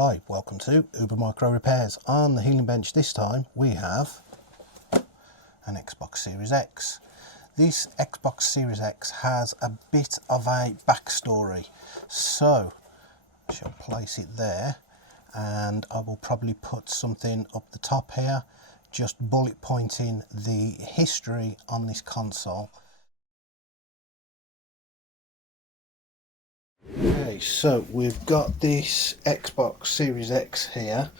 Hi, welcome to Uber Micro Repairs. On the healing bench this time we have an Xbox Series X. This Xbox Series X has a bit of a backstory, so I shall place it there and I will probably put something up the top here just bullet pointing the history on this console. Okay, so we've got this Xbox Series X here,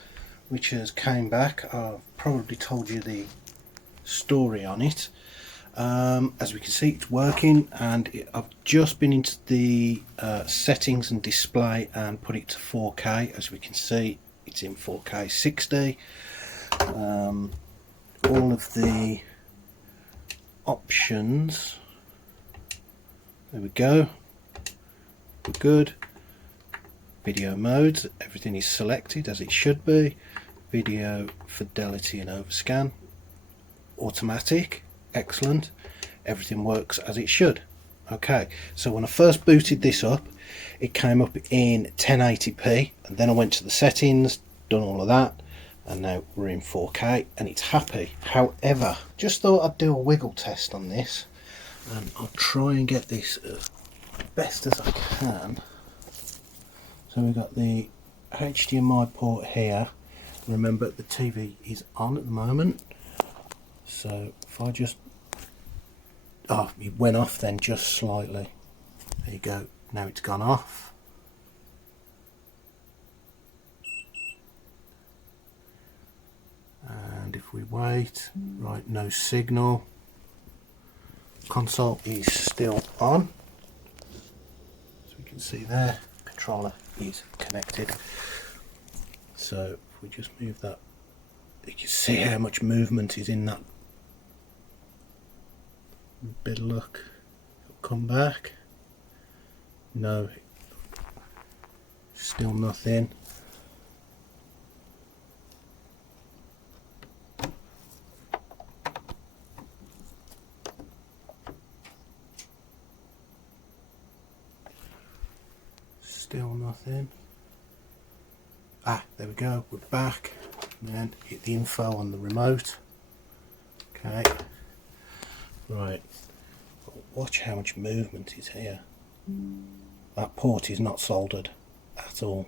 which has came back. I've probably told you the story on it. As we can see, it's working, and I've just been into the settings and display and put it to 4K. As we can see, it's in 4K 60. All of the options, there we go. Good. Video modes, everything is selected as it should be. Video fidelity and overscan, automatic, excellent. Everything works as it should. Okay, so when I first booted this up, it came up in 1080p, and then I went to the settings, done all of that, and now we're in 4K and it's happy. However, just thought I'd do a wiggle test on this, and I'll try and get this best as I can. So we've got the HDMI port here. Remember, the TV is on at the moment, so if I just, oh, it went off then just slightly. There you go, now it's gone off. And if we wait, right, no signal. Console is still on. See there, controller is connected. So if we just move that, you can see how much movement is in that. Bit of luck, it'll come back. No, still nothing. Still nothing. Ah, there we go, we're back. And then hit the info on the remote. Okay, right, watch how much movement is here. That port is not soldered at all.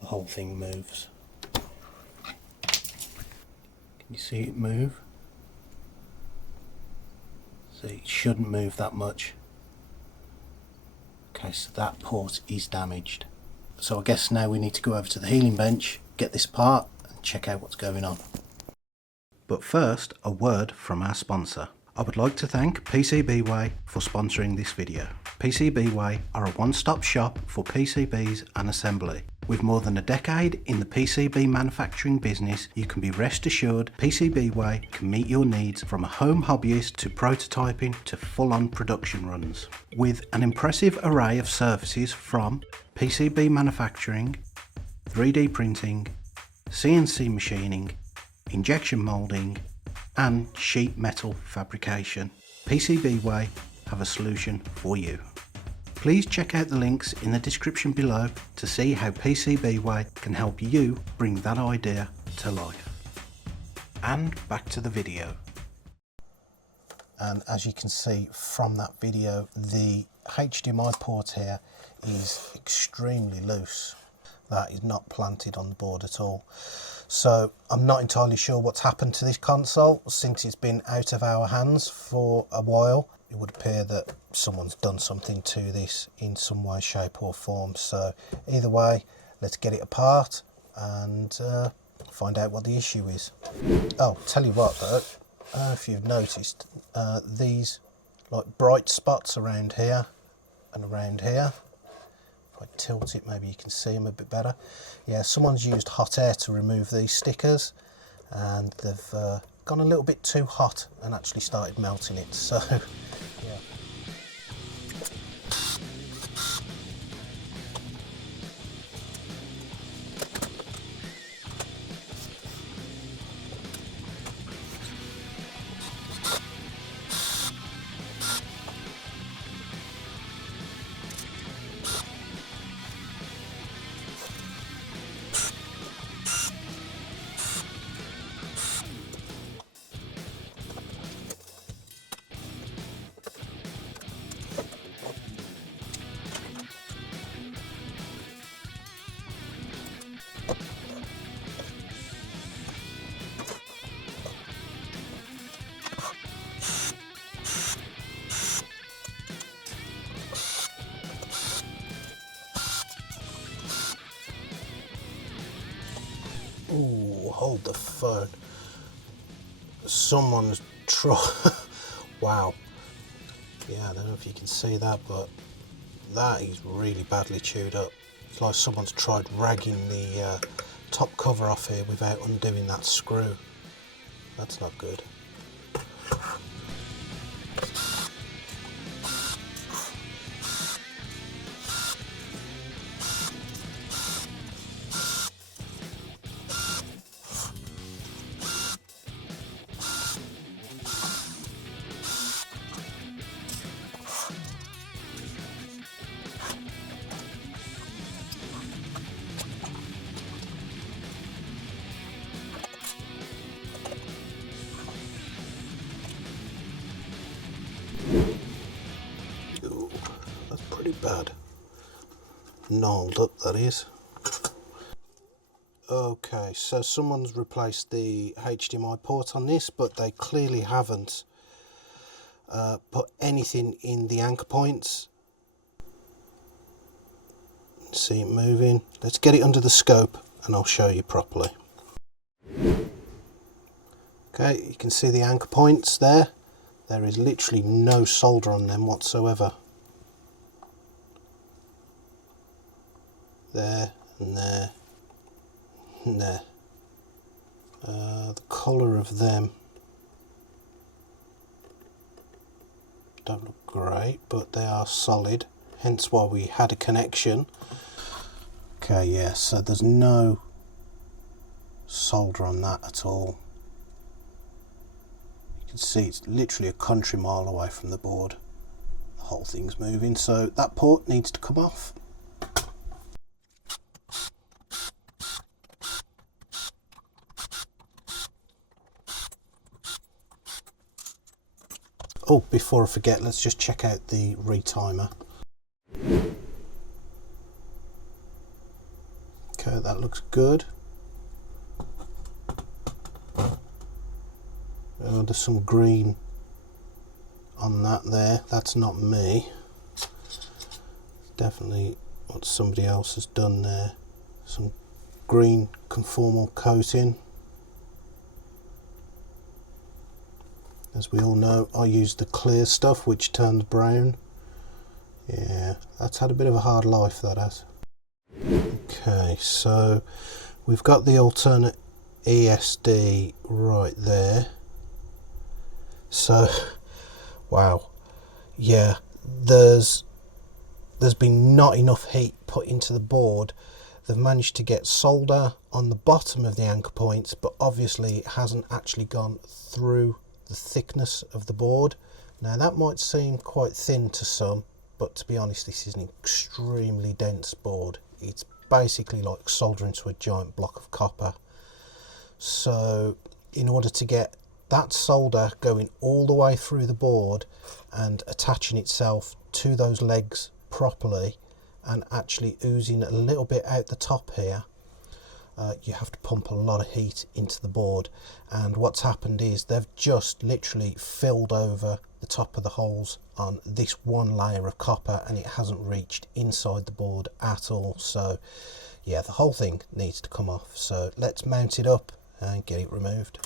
The whole thing moves. Can you see it move? See, it shouldn't move that much. Okay, so that port is damaged. So I guess now we need to go over to the healing bench, get this apart and check out what's going on. But first, a word from our sponsor. I would like to thank PCBWay for sponsoring this video. PCBWay are a one-stop shop for PCBs and assembly. With more than a decade in the PCB manufacturing business, you can be rest assured PCBWay can meet your needs from a home hobbyist to prototyping to full-on production runs. With an impressive array of services from PCB manufacturing, 3D printing, CNC machining, injection moulding and sheet metal fabrication, PCBWay have a solution for you. Please check out the links in the description below to see how PCBWay can help you bring that idea to life. And back to the video. And as you can see from that video, the HDMI port here is extremely loose. That is not planted on the board at all. So I'm not entirely sure what's happened to this console since it's been out of our hands for a while. It would appear that someone's done something to this in some way, shape or form. So either way, let's get it apart and find out what the issue is. Oh, tell you what though, if you've noticed, these like bright spots around here and around here. If I tilt it, maybe you can see them a bit better. Yeah, someone's used hot air to remove these stickers, and they've gone a little bit too hot and actually started melting it. So, yeah. Ooh, hold the phone. Someone's tried. Wow. Yeah, I don't know if you can see that, but that is really badly chewed up. It's like someone's tried ragging the top cover off here without undoing that screw. That's not good. Ooh, that's pretty bad. Gnarled up, that is. Okay, so someone's replaced the HDMI port on this, but they clearly haven't put anything in the anchor points. See it moving. Let's get it under the scope and I'll show you properly. Okay, you can see the anchor points there. There is literally no solder on them whatsoever. There and there and there. The colour of them don't look great, but they are solid, hence why we had a connection. Okay, yeah, so there's no solder on that at all. You can see it's literally a country mile away from the board. The whole thing's moving, so that port needs to come off. Oh, before I forget, let's just check out the retimer. Okay, that looks good. Oh, there's some green on that there. That's not me. Definitely what somebody else has done there. Some green conformal coating. As we all know, I use the clear stuff which turns brown. Yeah, that's had a bit of a hard life, that has. Okay, so we've got the alternate ESD right there. So, wow, yeah, there's been not enough heat put into the board. They've managed to get solder on the bottom of the anchor points, but obviously it hasn't actually gone through the thickness of the board. Now that might seem quite thin to some, but to be honest, this is an extremely dense board. It's basically like soldering to a giant block of copper. So in order to get that solder going all the way through the board and attaching itself to those legs properly and actually oozing a little bit out the top here, you have to pump a lot of heat into the board. And what's happened is they've just literally filled over the top of the holes on this one layer of copper, and it hasn't reached inside the board at all. So yeah, the whole thing needs to come off. So let's mount it up and get it removed.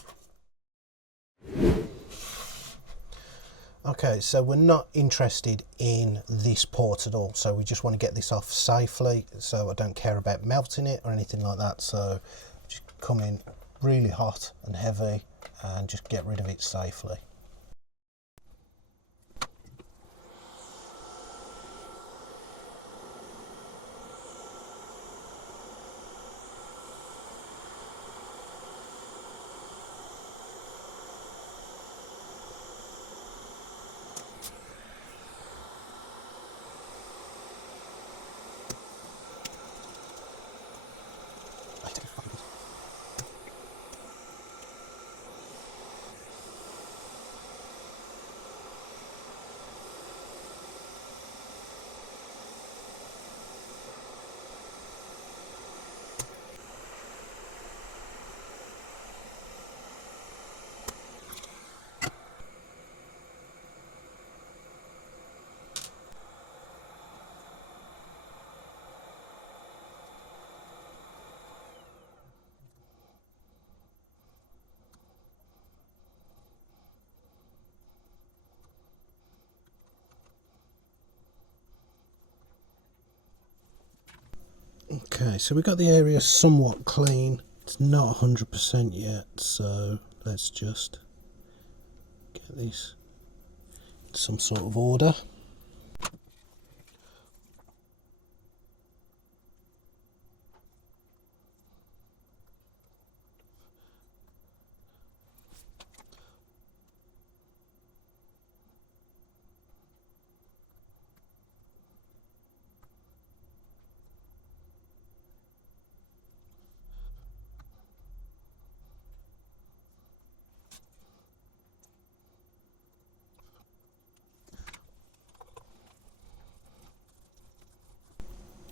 Okay, so we're not interested in this port at all, so we just want to get this off safely. So I don't care about melting it or anything like that, so just come in really hot and heavy and just get rid of it safely. Okay, so we got the area somewhat clean. It's not 100% yet, so let's just get this in some sort of order.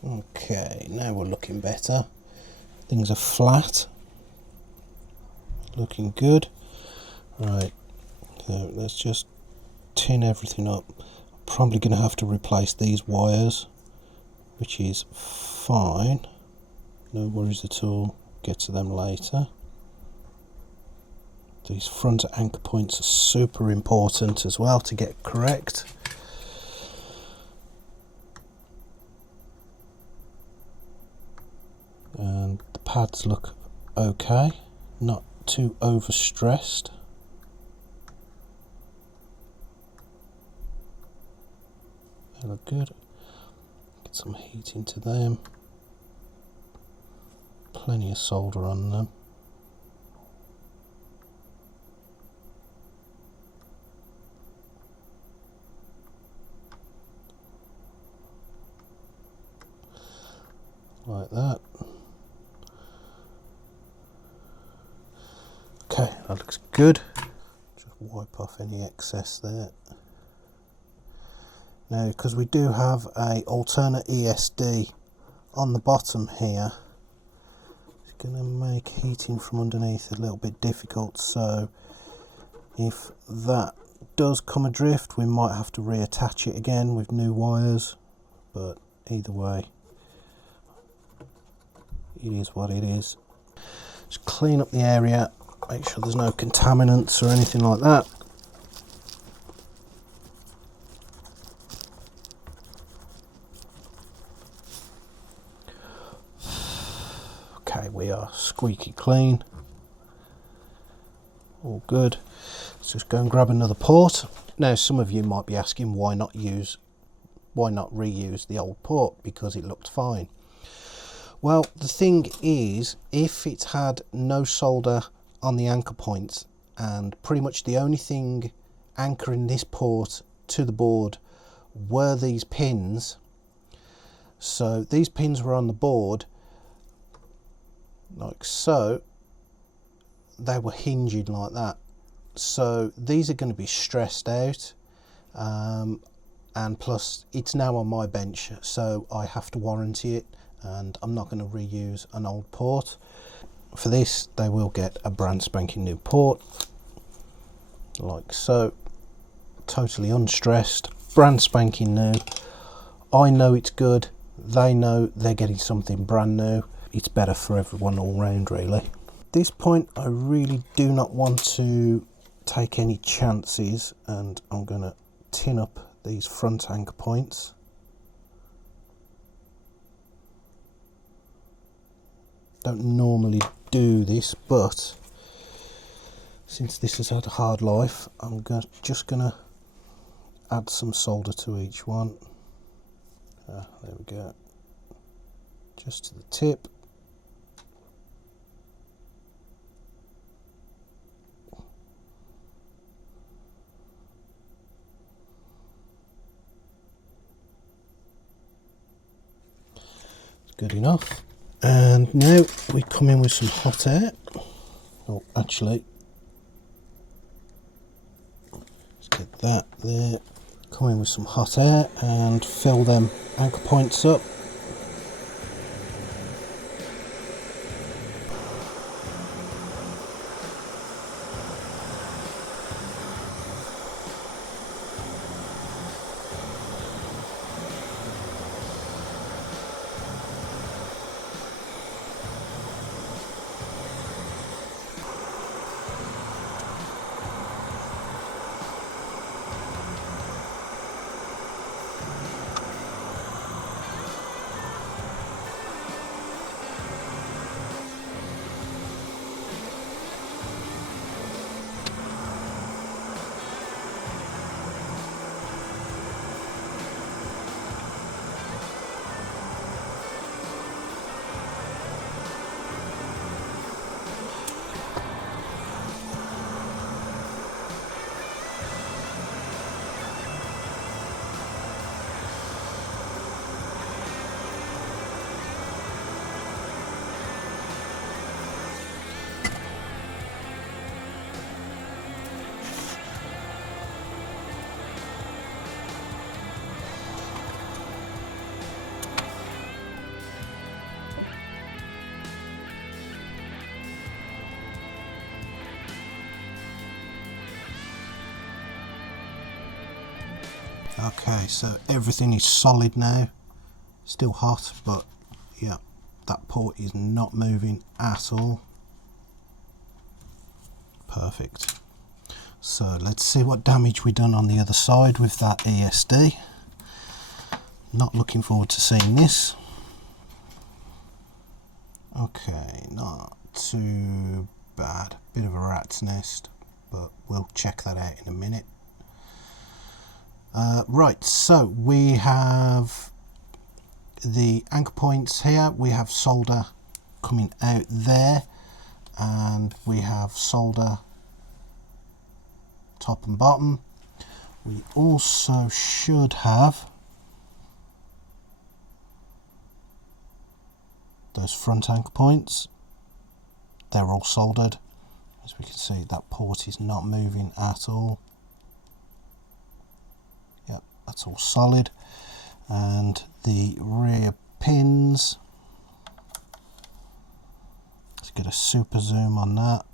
Okay, now we're looking better. Things are flat. Looking good. Right, so let's just tin everything up. I'm probably going to have to replace these wires, which is fine. No worries at all. Get to them later. These front anchor points are super important as well to get correct. And the pads look okay, not too overstressed. They look good. Get some heat into them. Plenty of solder on them. Like that. Okay, that looks good. Just wipe off any excess there. Now, because we do have a alternate ESD on the bottom here, it's going to make heating from underneath a little bit difficult, so if that does come adrift we might have to reattach it again with new wires, but either way it is what it is. Just clean up the area, make sure there's no contaminants or anything like that. Okay, we are squeaky clean. All good. Let's just go and grab another port. Now some of you might be asking why not reuse the old port because it looked fine. Well, the thing is, if it had no solder on the anchor points and pretty much the only thing anchoring this port to the board were these pins, so these pins were on the board like so, they were hinging like that, so these are going to be stressed out, and plus it's now on my bench, so I have to warranty it and I'm not going to reuse an old port. For this they will get a brand spanking new port like so, totally unstressed, brand spanking new. I know it's good, they know they're getting something brand new. It's better for everyone all round really. At this point I really do not want to take any chances and I'm going to tin up these front anchor points. Don't normally do this, but since this has had a hard life I'm just going to add some solder to each one. There we go, just to the tip. Good enough. And now we come in with some hot air. Oh, actually, let's get that there. Come in with some hot air and fill them anchor points up. Okay, so everything is solid now. Still hot, but yeah, that port is not moving at all. Perfect. So let's see what damage we done on the other side with that ESD. Not looking forward to seeing this. Okay, not too bad. Bit of a rat's nest, but we'll check that out in a minute. Right, so we have the anchor points here. We have solder coming out there, and we have solder top and bottom. We also should have those front anchor points. They're all soldered. As we can see, that port is not moving at all. Yep, that's all solid. And the rear pins, let's get a super zoom on that.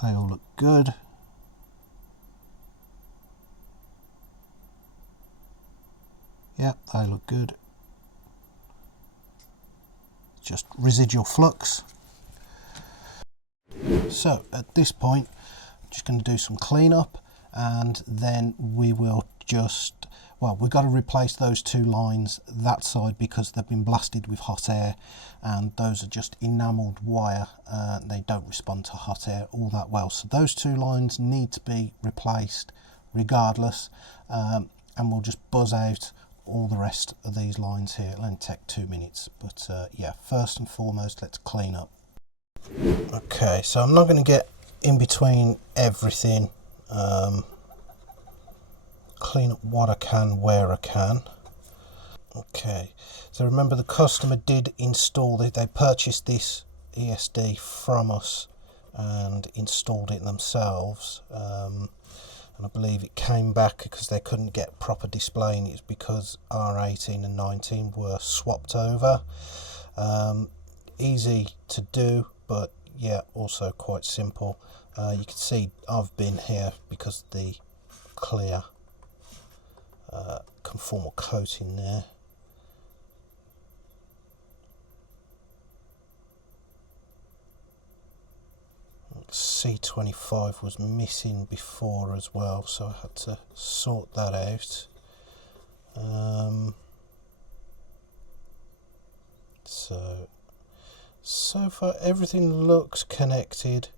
They all look good. Yep, they look good. Just residual flux. So at this point, I'm just going to do some cleanup, and then we will just, well, we've got to replace those two lines that side because they've been blasted with hot air, and those are just enamelled wire. They don't respond to hot air all that well. So those two lines need to be replaced regardless, and we'll just buzz out all the rest of these lines here. It'll only take 2 minutes, but yeah, first and foremost, let's clean up. Okay, so I'm not going to get in between everything. Clean up what I can where I can. Okay, so remember the customer did install it. They purchased this ESD from us and installed it themselves. And I believe it came back because they couldn't get proper display, and it's because R18 and 19 were swapped over. Easy to do, but yeah, also quite simple. You can see I've been here because the clear conformal coating there. C25 was missing before as well, so I had to sort that out. So far everything looks connected.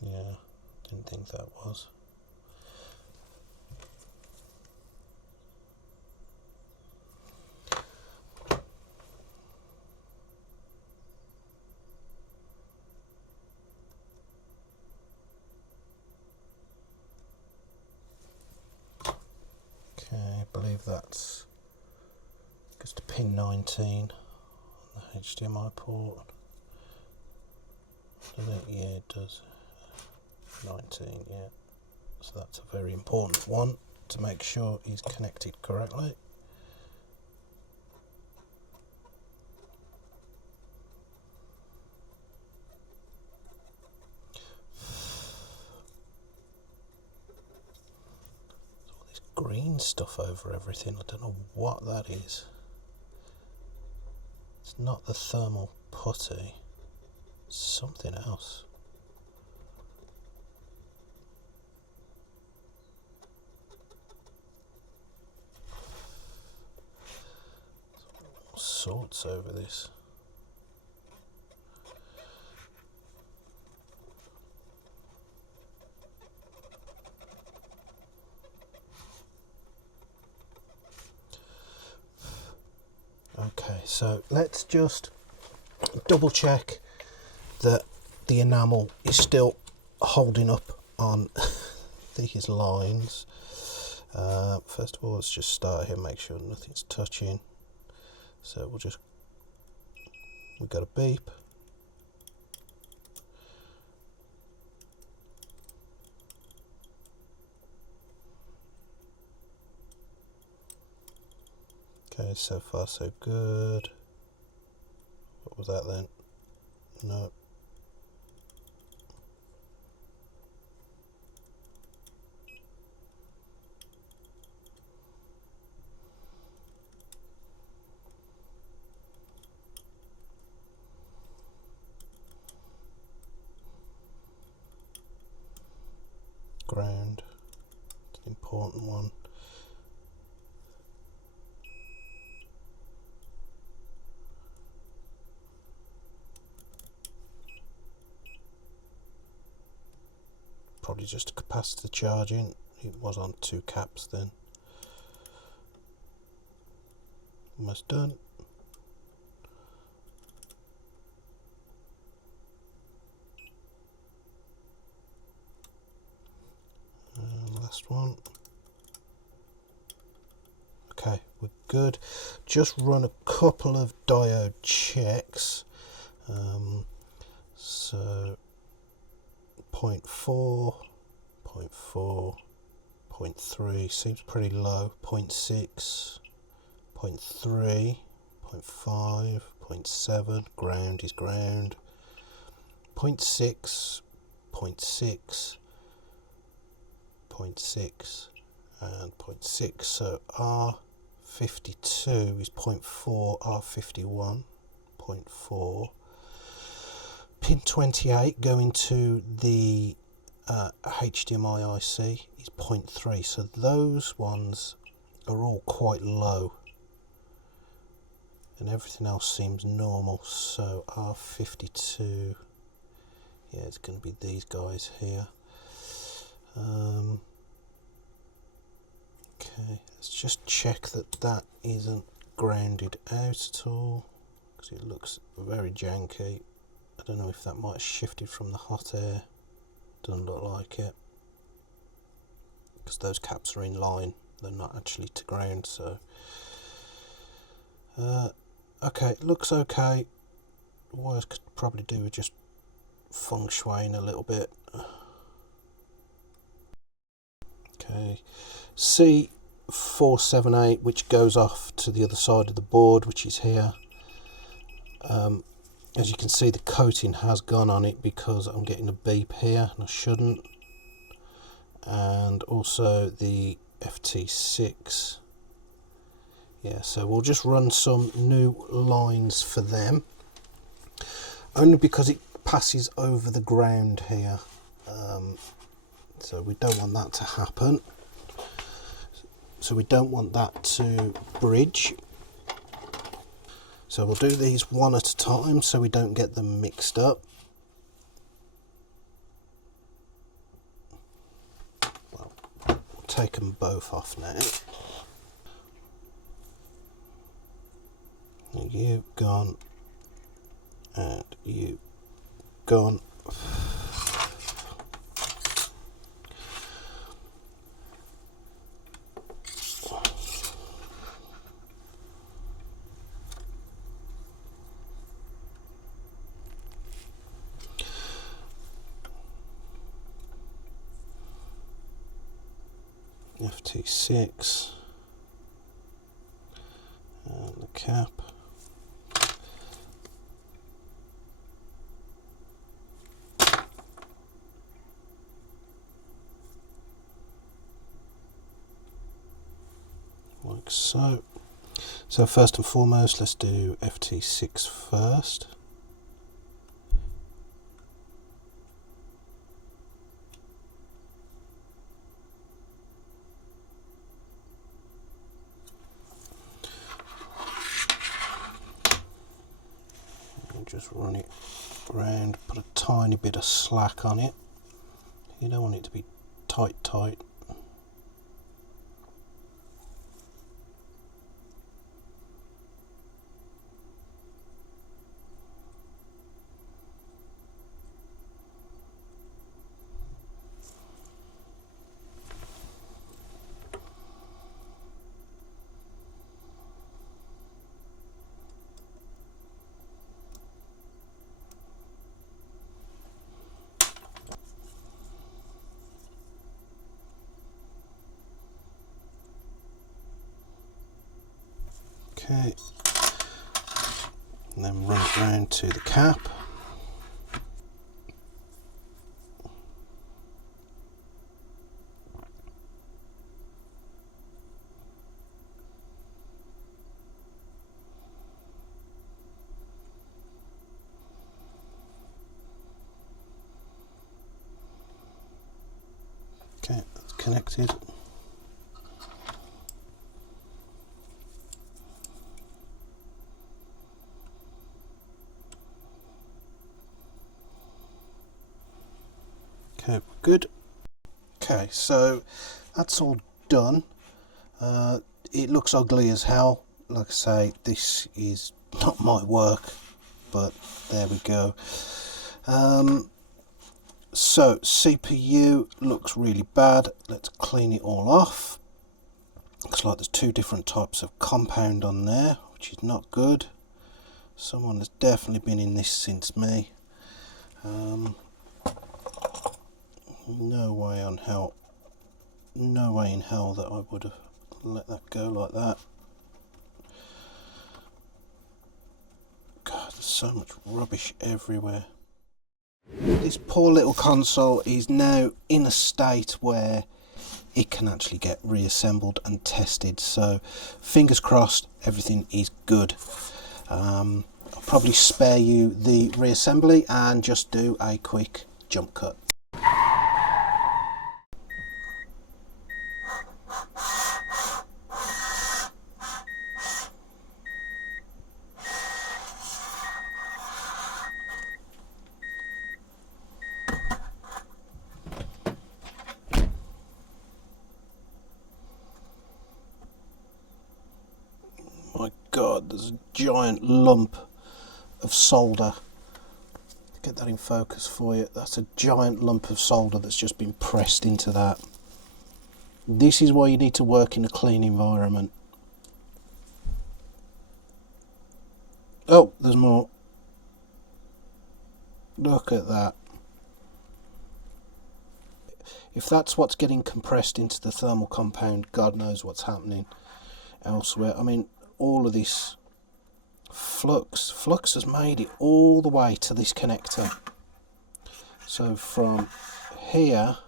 Yeah, didn't think that was. Okay, I believe that's goes to pin 19 on the HDMI port. Yeah, it does. 19, yeah. So that's a very important one to make sure he's connected correctly. All this green stuff over everything, I don't know what that is. It's not the thermal putty, it's something else. All sorts over this. Okay, so let's just double check that the enamel is still holding up on these lines. First of all, let's just start here, make sure nothing's touching. So we've got a beep. Okay, so far so good. What was that then? No. Ground, it's an important one. Probably just a capacitor charging. It was on 2 caps then. Almost done. Last one. Okay, we're good. Just run a couple of diode checks. So 0.4, 0.4, 0.3 seems pretty low. 0.6, 0.3, 0.5, 0.7. Ground is ground. 0.6, 0.6, 0.6 and 0.6, so R52 is 0.4, R51 0.4. Pin 28 going to the HDMI IC is 0.3, so those ones are all quite low and everything else seems normal. So R52, yeah, it's going to be these guys here. Okay, let's just check that that isn't grounded out at all, because it looks very janky. I don't know if that might have shifted from the hot air. Doesn't look like it, because those caps are in line, they're not actually to ground. So okay, it looks okay. What I could probably do with just feng shuiing a little bit. Okay, C478, which goes off to the other side of the board, which is here. As you can see, the coating has gone on it because I'm getting a beep here and I shouldn't. And also the FT6. Yeah, so we'll just run some new lines for them, only because it passes over the ground here. So we don't want that to happen. So we don't want that to bridge. So we'll do these one at a time so we don't get them mixed up. Well, we'll take them both off now. You gone, and you gone. FT6 and the cap. Like so. So first and foremost, let's do FT6 first. Just run it around, put a tiny bit of slack on it. You don't want it to be tight. Okay, and then run it round to the cap. Okay, that's connected. Okay, good. Okay, so that's all done. It looks ugly as hell. Like I say, this is not my work, but there we go. So CPU looks really bad. Let's clean it all off. Looks like there's two different types of compound on there, which is not good. Someone has definitely been in this since me. No way in hell that I would have let that go like that. God, there's so much rubbish everywhere. This poor little console is now in a state where it can actually get reassembled and tested, so fingers crossed everything is good. I'll probably spare you the reassembly and just do a quick jump cut. My God, there's a giant lump of solder. Get that in focus for you. That's a giant lump of solder that's just been pressed into that. This is why you need to work in a clean environment. Oh, there's more. Look at that. If that's what's getting compressed into the thermal compound, God knows what's happening elsewhere. I mean, all of this Flux has made it all the way to this connector. So from here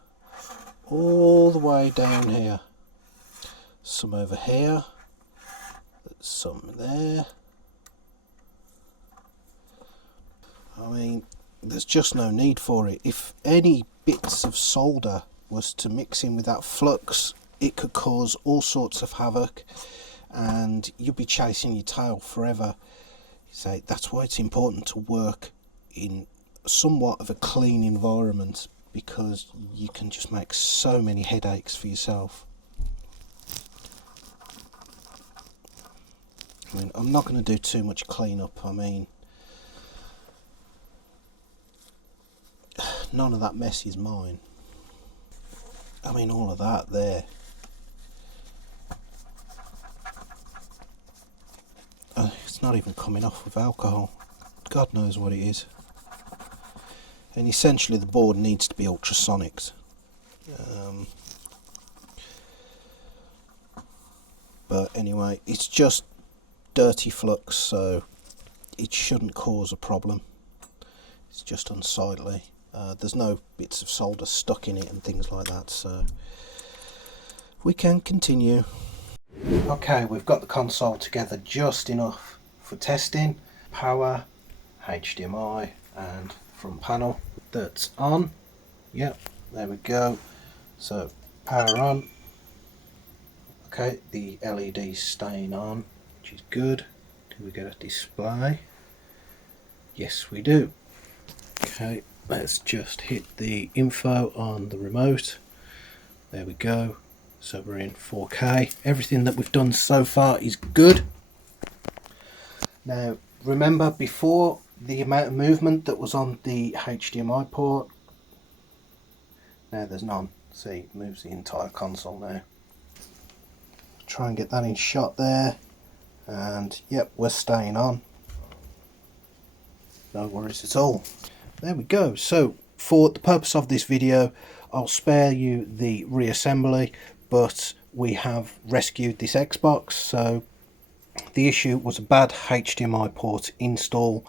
all the way down here, some over here, some there. I mean, there's just no need for it. If any bits of solder was to mix in with that flux, it could cause all sorts of havoc and you'll be chasing your tail forever. So that's why it's important to work in somewhat of a clean environment, because you can just make so many headaches for yourself. I mean, I'm not going to do too much cleanup. I mean, none of that mess is mine. I mean, all of that there. It's not even coming off with alcohol. God knows what it is. And essentially the board needs to be ultrasonics. But anyway, it's just dirty flux, so it shouldn't cause a problem. It's just unsightly. There's no bits of solder stuck in it and things like that, so we can continue. Okay, we've got the console together just enough for testing. Power, HDMI and front panel. That's on. Yep, there we go. So power on. Okay, the LED's staying on, which is good. Do we get a display? Yes, we do. Okay, let's just hit the info on the remote. There we go. So we're in 4K. Everything that we've done so far is good. Now remember, before, the amount of movement that was on the HDMI port, now there's none. See, it moves the entire console now. Try and get that in shot there, and yep, we're staying on. No worries at all. There we go. So for the purpose of this video, I'll spare you the reassembly, but we have rescued this Xbox, so The issue was a bad HDMI port install.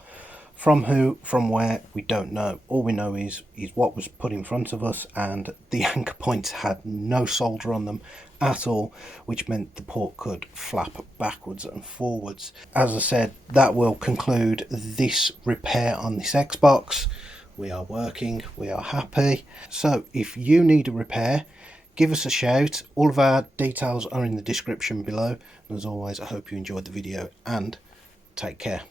From who, from where, we don't know. All we know is what was put in front of us, and the anchor points had no solder on them at all, which meant the port could flap backwards and forwards. As I said, that will conclude this repair on this Xbox. We are working, we are happy. So if you need a repair, give us a shout. All of our details are in the description below. And as always, I hope you enjoyed the video, and take care.